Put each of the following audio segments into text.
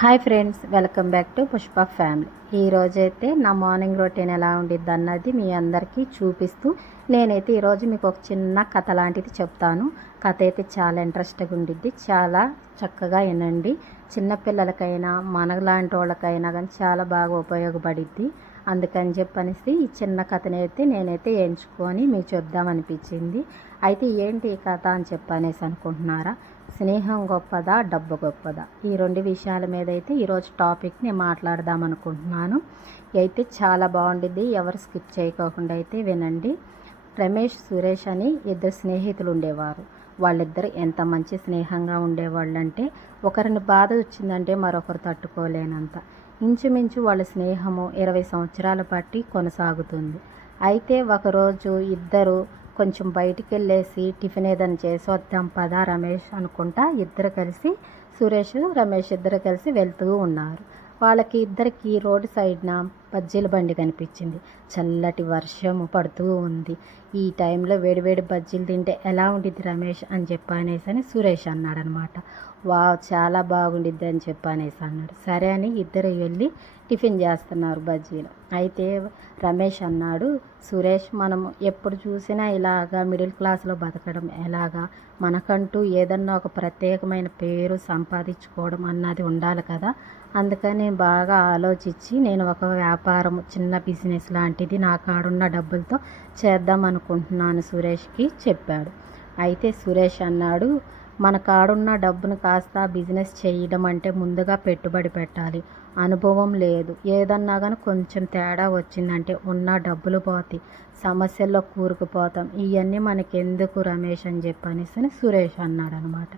Hi friends, welcome back to Pushpa family. ఈరోజైతే నా morning routine ఎలా ఉండిద్ది అన్నది మీ అందరికీ చూపిస్తూ నేనైతే ఈరోజు మీకు ఒక చిన్న కథ లాంటిది చెప్తాను. కథ అయితే చాలా ఇంట్రెస్ట్గా ఉండిద్ది, చాలా చక్కగా వినండి. చిన్నపిల్లలకైనా మనలాంటి వాళ్ళకైనా కానీ చాలా బాగా ఉపయోగపడిద్ది. అందుకని చెప్పనేసి ఈ చిన్న కథనైతే నేనైతే ఎంచుకొని మీకు చెప్దామనిపించింది. అయితే ఏంటి ఈ కథ అని చెప్పనేసి అనుకుంటున్నారా? స్నేహం గొప్పదా, డబ్బు గొప్పదా? ఈ రెండు విషయాల మీద అయితే ఈరోజు టాపిక్ నేను మాట్లాడదాం అనుకుంటున్నాను. అయితే చాలా బాగుండిద్ది, ఎవరు స్కిప్ చేయకోకుండా అయితే వినండి. రమేష్, సురేష్ అని ఇద్దరు స్నేహితులు ఉండేవారు. వాళ్ళిద్దరు ఎంత మంచి స్నేహంగా ఉండేవాళ్ళు అంటే ఒకరిని బాధ వచ్చిందంటే మరొకరు తట్టుకోలేనంత. ఇంచుమించు వాళ్ళ స్నేహము 20 సంవత్సరాల పట్టి కొనసాగుతుంది. అయితే ఒకరోజు ఇద్దరు కొంచెం బయటికి వెళ్ళేసి టిఫిన్ ఏదైనా చేసి వద్దాం పదా రమేష్ అనుకుంటా ఇద్దరు కలిసి, సురేష్ రమేష్ ఇద్దరు కలిసి వెళ్తూ ఉన్నారు. వాళ్ళకి ఇద్దరికి రోడ్డు సైడ్న బజ్జీల బండి కనిపించింది. చల్లటి వర్షము పడుతూ ఉంది. ఈ టైంలో వేడివేడి బజ్జీలు తింటే ఎలా ఉండిద్ది రమేష్ అని చెప్పనేసి సురేష్ అన్నాడు అనమాట. వావ్, చాలా బాగుండిద్ది అని చెప్పనేసి అన్నాడు. సరే అని ఇద్దరు వెళ్ళి టిఫిన్ చేస్తున్నారు బజ్జీలు. అయితే రమేష్ అన్నాడు, సురేష్, మనం ఎప్పుడు చూసినా ఇలాగా మిడిల్ క్లాస్లో బతకడం ఎలాగా, మనకంటూ ఏదన్నా ఒక ప్రత్యేకమైన పేరు సంపాదించుకోవడం అన్నది ఉండాలి కదా. అందుకని నేను బాగా ఆలోచించి నేను ఒక వ్యాపారం, చిన్న బిజినెస్ లాంటిది నా కాడున్న డబ్బులతో చేద్దాం అనుకుంటున్నాను సురేష్కి చెప్పాడు. అయితే సురేష్ అన్నాడు, మన కాడున్న డబ్బును కాస్త బిజినెస్ చేయడం అంటే ముందుగా పెట్టుబడి పెట్టాలి. అనుభవం లేదు, ఏదన్నా కానీ కొంచెం తేడా వచ్చిందంటే ఉన్న డబ్బులు పోతాయి, సమస్యల్లో కూరుకుపోతాం. ఇవన్నీ మనకెందుకు రమేష్ అని చెప్పనేసి సురేష్ అన్నాడు అనమాట.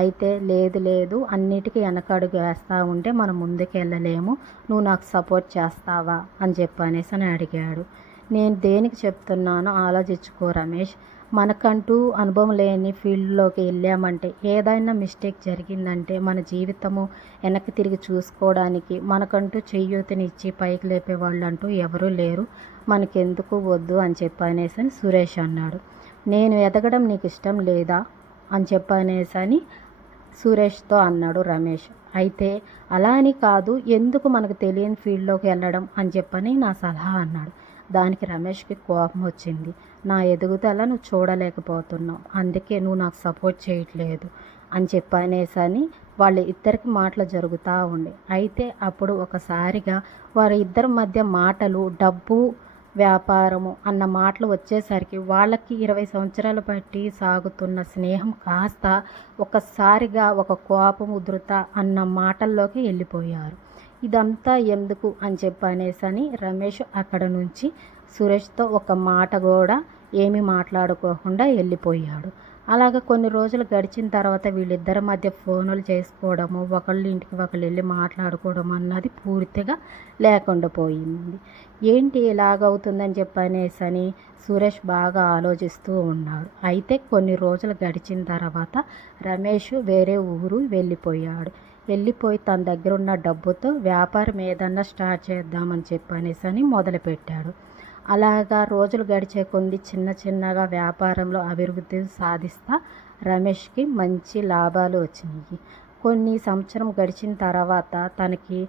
అయితే లేదు లేదు, అన్నిటికీ వెనకడుగు వేస్తూ ఉంటే మనం ముందుకు వెళ్ళలేము, నువ్వు నాకు సపోర్ట్ చేస్తావా అని చెప్పనేసి అడిగాడు. నేను దేనికి చెప్తున్నానో ఆలోచించుకో రమేష్. మనకంటూ అనుభవం లేని ఫీల్డ్లోకి వెళ్ళామంటే ఏదైనా మిస్టేక్ జరిగిందంటే మన జీవితము వెనక్కి తిరిగి చూసుకోవడానికి మనకంటూ చేయూతనిచ్చి పైకి లేపే వాళ్ళు అంటూ ఎవరూ లేరు, మనకెందుకు వద్దు అని చెప్పనేసి సురేష్ అన్నాడు. నేను ఎదగడం నీకు ఇష్టం లేదా అని చెప్పనేసి సురేష్తో అన్నాడు రమేష్. అయితే అలా అని కాదు, ఎందుకు మనకు తెలియని ఫీల్డ్లోకి వెళ్ళడం అని చెప్పని నా సలహా అన్నాడు. దానికి రమేష్కి కోపం వచ్చింది. నా ఎదుగుదల నువ్వు చూడలేకపోతున్నావు, అందుకే నువ్వు నాకు సపోర్ట్ చేయట్లేదు అని చెప్పనేసి వాళ్ళ ఇద్దరికి మాటలు జరుగుతూ ఉండే. అయితే అప్పుడు ఒకసారిగా వారి ఇద్దరి మధ్య మాటలు డబ్బు వ్యాపారము అన్న మాటలు వచ్చేసరికి వాళ్ళకి 20 సంవత్సరాలు బట్టి సాగుతున్న స్నేహం కాస్త ఒకసారిగా ఒక కోపం, ఉధృత అన్న మాటల్లోకి వెళ్ళిపోయారు. ఇదంతా ఎందుకు అని చెప్పనేసి రమేష్ అక్కడ నుంచి సురేష్తో ఒక మాట కూడా ఏమీ మాట్లాడుకోకుండా వెళ్ళిపోయాడు. అలాగ కొన్ని రోజులు గడిచిన తర్వాత వీళ్ళిద్దరి మధ్య ఫోనులు చేసుకోవడము, ఒకళ్ళు ఇంటికి ఒకళ్ళు వెళ్ళి మాట్లాడుకోవడం అన్నది పూర్తిగా లేకుండా పోయింది. ఏంటి ఇలాగవుతుందని చెప్పనేసి సురేష్ బాగా ఆలోచిస్తూ ఉన్నాడు. అయితే కొన్ని రోజులు గడిచిన తర్వాత రమేష్ వేరే ఊరు వెళ్ళిపోయి తన దగ్గర ఉన్న డబ్బుతో వ్యాపారం ఏదన్నా స్టార్ట్ చేద్దామని చెప్పనేసి మొదలుపెట్టాడు. అలాగా రోజులు గడిచే కొద్ది చిన్న చిన్నగా వ్యాపారంలో అభివృద్ధి సాధిస్తా రమేష్కి మంచి లాభాలు వచ్చినాయి. కొన్ని సంవత్సరం గడిచిన తర్వాత తనకి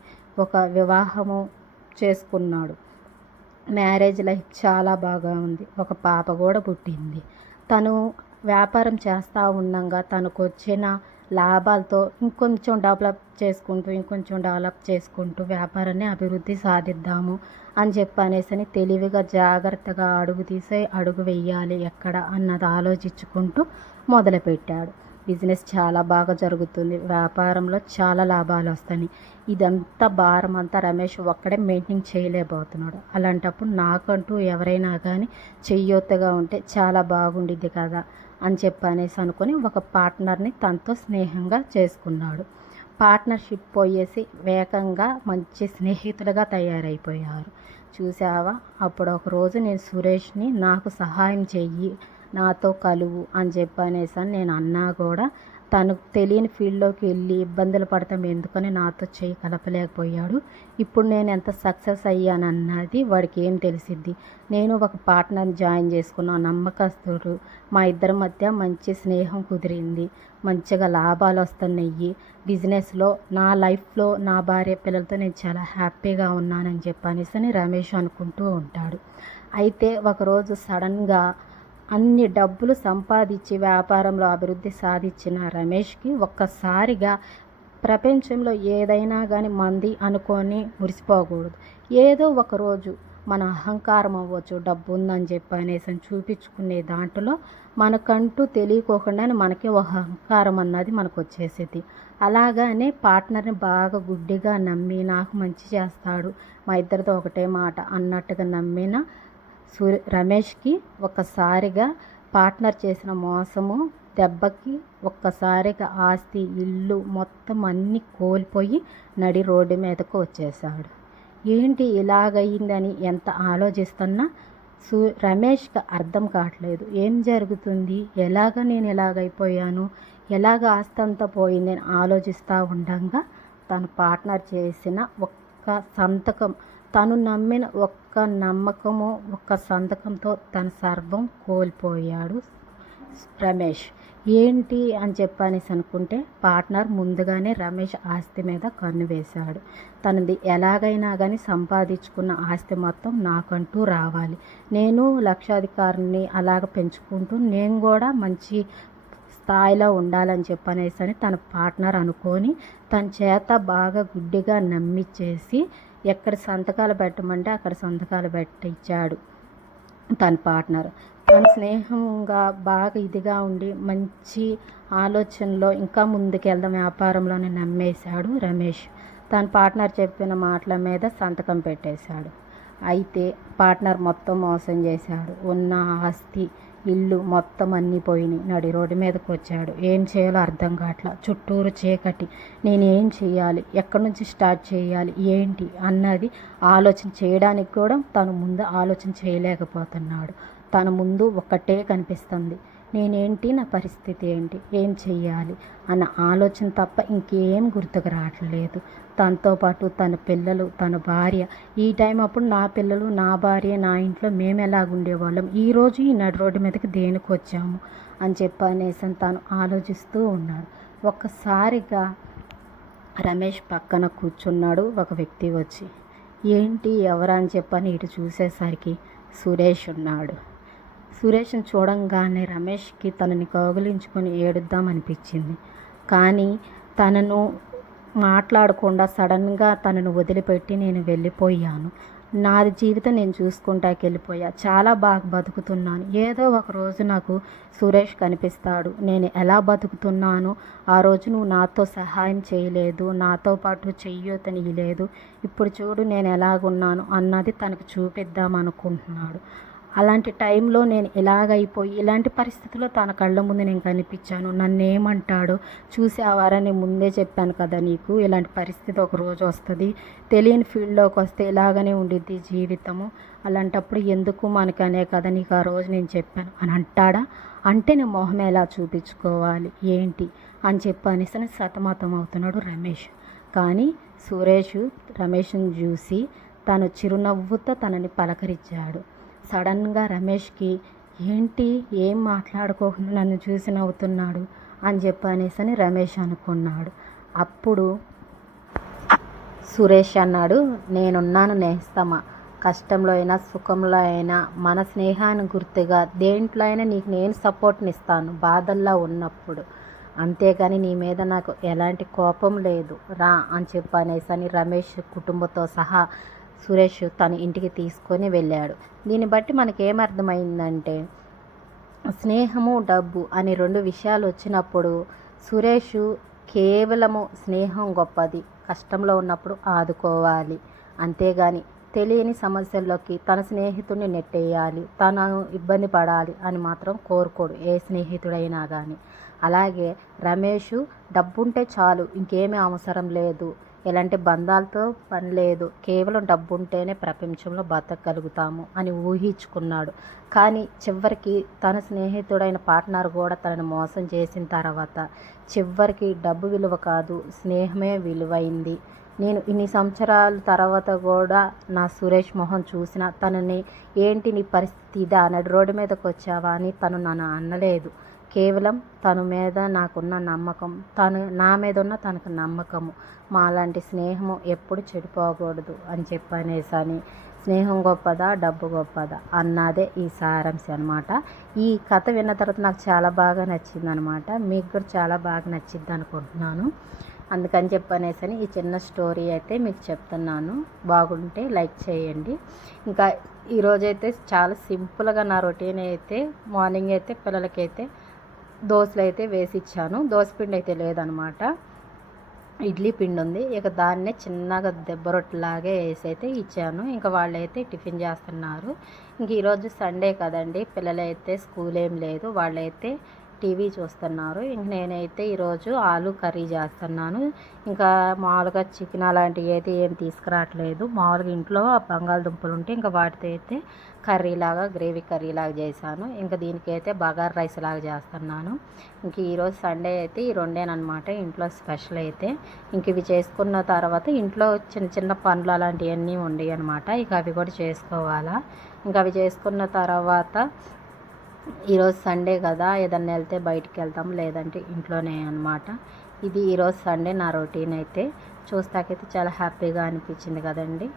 ఒక వివాహము చేసుకున్నాడు. మ్యారేజ్ లైఫ్ చాలా బాగా ఉంది, ఒక పాప కూడా పుట్టింది. తను వ్యాపారం చేస్తూ ఉండగా తనకు వచ్చిన లాభాలతో ఇంకొంచెం డెవలప్ చేసుకుంటూ వ్యాపారాన్ని అభివృద్ధి సాధిద్దాము అని చెప్పనేసి తెలివిగా జాగ్రత్తగా అడుగు వేయాలి ఎక్కడ అన్నది ఆలోచించుకుంటూ మొదలుపెట్టాడు. బిజినెస్ చాలా బాగా జరుగుతుంది, వ్యాపారంలో చాలా లాభాలు వస్తాయి. ఇదంతా భారం అంతా రమేష్ ఒక్కడే మెయింటైన్ చేయలేకపోతున్నాడు. అలాంటప్పుడు నాకంటూ ఎవరైనా కానీ చెయ్యొత్తగా ఉంటే చాలా బాగుండిద్ది కదా అని చెప్పనేసి అనుకొని ఒక పార్ట్నర్ని తనతో స్నేహంగా చేసుకున్నాడు. పార్ట్నర్షిప్ పోయేసి వేగంగా మంచి స్నేహితులుగా తయారైపోయారు. చూసావా, అప్పుడు ఒకరోజు నేను సురేష్ని నాకు సహాయం చెయ్యి, నాతో కలువు అని చెప్పనేసి నేను అన్నా కూడా తను తెలియని ఫీల్డ్లోకి వెళ్ళి ఇబ్బందులు పడతాం ఎందుకని నాతో చేయి కలపలేకపోయాడు. ఇప్పుడు నేను ఎంత సక్సెస్ అయ్యానన్నది వాడికి ఏం తెలిసిద్ది. నేను ఒక పార్ట్నర్ని జాయిన్ చేసుకున్న నమ్మకస్తుడు. మా ఇద్దరి మధ్య మంచి స్నేహం కుదిరింది. మంచిగా లాభాలు వస్తున్నాయి బిజినెస్లో. నా లైఫ్లో నా భార్య పిల్లలతో నేను చాలా హ్యాపీగా ఉన్నానని చెప్పనేసి రమేష్ అనుకుంటూ ఉంటాడు. అయితే ఒకరోజు సడన్గా అన్ని డబ్బులు సంపాదించి వ్యాపారంలో అభివృద్ధి సాధించిన రమేష్కి ఒక్కసారిగా ప్రపంచంలో ఏదైనా కానీ మంది అనుకొని మురిసిపోకూడదు. ఏదో ఒకరోజు మన అహంకారం అవ్వచ్చు, డబ్బు ఉందని చెప్పనేసి చూపించుకునే దాంట్లో మనకంటూ తెలియకోకుండానే మనకి ఒక అహంకారం అన్నది మనకు వచ్చేసేది. అలాగానే పార్ట్నర్ని బాగా గుడ్డిగా నమ్మి నాకు మంచి చేస్తాడు, మా ఇద్దరితో ఒకటే మాట అన్నట్టుగా నమ్మిన రమేష్కి ఒక్కసారిగా పార్ట్నర్ చేసిన మోసము దెబ్బకి ఒక్కసారిగా ఆస్తి, ఇల్లు మొత్తం అన్నీ కోల్పోయి నడి రోడ్డు మీదకు వచ్చేసాడు. ఏంటి ఇలాగయిందని ఎంత ఆలోచిస్తున్నా రమేష్కి అర్థం కావట్లేదు. ఏం జరుగుతుంది, ఎలాగ నేను ఎలాగైపోయాను, ఎలాగ ఆస్తి అంతా పోయిందని ఆలోచిస్తూ ఉండగా తన పార్ట్నర్ చేసిన ఒక్క సంతకం, తను నమ్మిన ఒక్క నమ్మకము, ఒక్క సంతకంతో తన సర్వం కోల్పోయాడు రమేష్. ఏంటి అని చెప్పనేసి అనుకుంటే పార్ట్నర్ ముందుగానే రమేష్ ఆస్తి మీద కన్ను వేశాడు. తనది ఎలాగైనా కానీ సంపాదించుకున్న ఆస్తి మొత్తం నాకంటూ రావాలి, నేను లక్షాధికారిని అలాగ పెంచుకుంటూ నేను కూడా మంచి స్థాయిలో ఉండాలని చెప్పనేసి తన పార్ట్నర్ అనుకొని తన చేత బాగా గుడ్డిగా నమ్మిచ్చేసి ఎక్కడ సంతకాలు పెట్టమంటే అక్కడ సంతకాలు పెట్టించాడు తన పార్ట్నర్. తన స్నేహంగా బాగా ఇదిగా ఉండి మంచి ఆలోచనలో ఇంకా ముందుకెళ్దాం వ్యాపారంలోనే నమ్మేశాడు రమేష్. తన పార్ట్నర్ చెప్పిన మాటల మీద సంతకం పెట్టేశాడు. అయితే పార్ట్నర్ మొత్తం మోసం చేశాడు. ఉన్న ఆస్తి, ఇల్లు మొత్తం అన్నీ పోయినాయి. నడి రోడ్డు మీదకి వచ్చాడు. ఏం చేయాలో అర్థం కావట్లా. చుట్టూరు చీకటి. నేనేం చేయాలి, ఎక్కడి నుంచి స్టార్ట్ చేయాలి, ఏంటి అన్నది ఆలోచన చేయడానికి కూడా తను ముందు ఆలోచన చేయలేకపోతున్నాడు. తన ముందు ఒక్కటే కనిపిస్తుంది, నేనేంటి, నా పరిస్థితి ఏంటి, ఏం చెయ్యాలి అన్న ఆలోచన తప్ప ఇంకేం గుర్తుకు రావట్లేదు. తనతో పాటు తన పిల్లలు, తన భార్య, ఈ టైం అప్పుడు నా పిల్లలు, నా భార్య, నా ఇంట్లో మేము ఎలాగుండేవాళ్ళం, ఈరోజు ఈ నడి రోడ్డు మీదకి దేనికి వచ్చాము అని చెప్పనేసి తాను ఆలోచిస్తూ ఉన్నాడు. ఒక్కసారిగా రమేష్ పక్కన కూర్చున్నాడు ఒక వ్యక్తి వచ్చి. ఏంటి ఎవరా అని చెప్పని ఇటు చూసేసరికి సురేష్ ఉన్నాడు. సురేష్ని చూడంగానే రమేష్కి తనని కౌగిలించుకొని ఏడుద్దామనిపించింది. కానీ తనను మాట్లాడకుండా సడన్గా తనను వదిలిపెట్టి నేను వెళ్ళిపోయాను. నాది జీవితం నేను చూసుకుంటాకి వెళ్ళిపోయా. చాలా బాగా బతుకుతున్నాను. ఏదో ఒక రోజు నాకు సురేష్ కనిపిస్తాడు. నేను ఎలా బతుకుతున్నాను, ఆ రోజు నువ్వు నాతో సహాయం చేయలేదు, నాతో పాటు చెయ్యొతనియలేదు, ఇప్పుడు చూడు నేను ఎలాగున్నాను అన్నది తనకు చూపిద్దాం అనుకుంటున్నాడు. అలాంటి టైంలో నేను ఇలాగైపోయి ఇలాంటి పరిస్థితుల్లో తన కళ్ళ ముందు నేను కనిపించాను. నన్ను ఏమంటాడో చూసేవారని ముందే చెప్పాను కదా నీకు, ఇలాంటి పరిస్థితి ఒక రోజు వస్తుంది, తెలియని ఫీల్డ్లోకి వస్తే ఇలాగనే ఉండిద్ది జీవితము, అలాంటప్పుడు ఎందుకు మనకనే కదా నీకు ఆ రోజు నేను చెప్పాను అని అంటాడా. అంటే నేను మొహం ఎలా చూపించుకోవాలి ఏంటి అని చెప్పనేసి సతమతం అవుతున్నాడు రమేష్. కానీ సురేష్ రమేష్ని చూసి తను చిరునవ్వుతో తనని పలకరించాడు. సడన్గా రమేష్కి ఏంటి ఏం మాట్లాడుకోకుండా నన్ను చూసి నవ్వుతున్నాడు అని చెప్పనేసి రమేష్ అనుకున్నాడు. అప్పుడు సురేష్ అన్నాడు, నేనున్నాను నేస్తమా, కష్టంలో అయినా సుఖంలో అయినా మన స్నేహాన్ని గుర్తుగా దేంట్లో అయినా నీకు నేను సపోర్ట్ని ఇస్తాను బాధల్లో ఉన్నప్పుడు, అంతేగాని నీ మీద నాకు ఎలాంటి కోపం లేదు రా అని చెప్పనేసి రమేష్ కుటుంబంతో సహా సురేష్ తన ఇంటికి తీసుకొని వెళ్ళాడు. దీన్ని బట్టి మనకేమర్థమైందంటే స్నేహము డబ్బు అని రెండు విషయాలు వచ్చినప్పుడు సురేష్ కేవలము స్నేహం గొప్పది, కష్టంలో ఉన్నప్పుడు ఆదుకోవాలి, అంతేగాని తెలియని సమస్యల్లోకి తన స్నేహితుడిని నెట్టేయాలి, తనను ఇబ్బంది పడాలి అని మాత్రం కోరుకోడు ఏ స్నేహితుడైనా కానీ. అలాగే రమేష్ డబ్బుంటే చాలు, ఇంకేమీ అవసరం లేదు, ఎలాంటి బంధాలతో పని లేదు, కేవలం డబ్బు ఉంటేనే ప్రపంచంలో బతకగలుగుతాము అని ఊహించుకున్నాడు. కానీ చివరికి తన స్నేహితుడైన పార్ట్నర్ కూడా తనని మోసం చేసిన తర్వాత చివరికి డబ్బు విలువ కాదు, స్నేహమే విలువైంది. నేను ఇన్ని సంవత్సరాల తర్వాత కూడా నా సురేష్ మొహం చూసిన తనని, ఏంటి నీ పరిస్థితి ఇదా, నడి రోడ్డు మీదకి వచ్చావా అని తను నన్ను అనలేదు. కేవలం తన మీద నాకున్న నమ్మకం, తను నా మీద ఉన్న తనకు నమ్మకము, మాలాంటి స్నేహము ఎప్పుడు చెడిపోకూడదు అని చెప్పనేసని, స్నేహం గొప్పదా డబ్బు గొప్పదా అన్నదే ఈ సారాంశం అనమాట. ఈ కథ విన్న తర్వాత నాకు చాలా బాగా నచ్చింది అనమాట. మీకు కూడా చాలా బాగా నచ్చింది అనుకుంటున్నాను. అందుకని చెప్పనేసని ఈ చిన్న స్టోరీ అయితే మీకు చెప్తున్నాను. బాగుంటే లైక్ చేయండి. ఇంకా ఈరోజైతే చాలా సింపుల్గా నా రొటీన్ అయితే, మార్నింగ్ అయితే పిల్లలకైతే దోశలు అయితే వేసి ఇచ్చాను. దోశపిండి అయితే లేదనమాట, ఇడ్లీ పిండి ఉంది. ఇక దాన్నే చిన్నగా దెబ్బ రొట్టెలాగే వేసి అయితే ఇచ్చాను. ఇంకా వాళ్ళైతే టిఫిన్ చేస్తున్నారు. ఇంక ఈరోజు సండే కదండి, పిల్లలైతే స్కూల్ ఏం లేదు, వాళ్ళైతే టీవీ చూస్తున్నారు. ఇంక నేనైతే ఈరోజు ఆలు కర్రీ చేస్తున్నాను. ఇంకా మామూలుగా చికెన్ అలాంటివి అయితే ఏం తీసుకురావట్లేదు. మామూలుగా ఇంట్లో బంగాళదుంపలు ఉంటే ఇంకా వాటితో అయితే కర్రీలాగా, గ్రేవీ కర్రీలాగా చేశాను. ఇంకా దీనికైతే బగారా రైస్ లాగా చేస్తున్నాను. ఇంక ఈరోజు సండే అయితే ఈ రెండేనమాట ఇంట్లో స్పెషల్ అయితే. ఇంక ఇవి చేసుకున్న తర్వాత ఇంట్లో చిన్న చిన్న పనులు అలాంటివన్నీ ఉండేవి అనమాట. ఇక అవి కూడా చేసుకోవాలా. ఇంకా అవి చేసుకున్న తర్వాత ఈరోజు సండే కదా, ఏదన్నా వెళ్తే బయటికి వెళ్తాం, లేదంటే ఇంట్లోనే అనమాట. ఇది ఈరోజు సండే నా రొటీన్ అయితే. చూస్తాకైతే చాలా హ్యాపీగా అనిపించింది కదండి.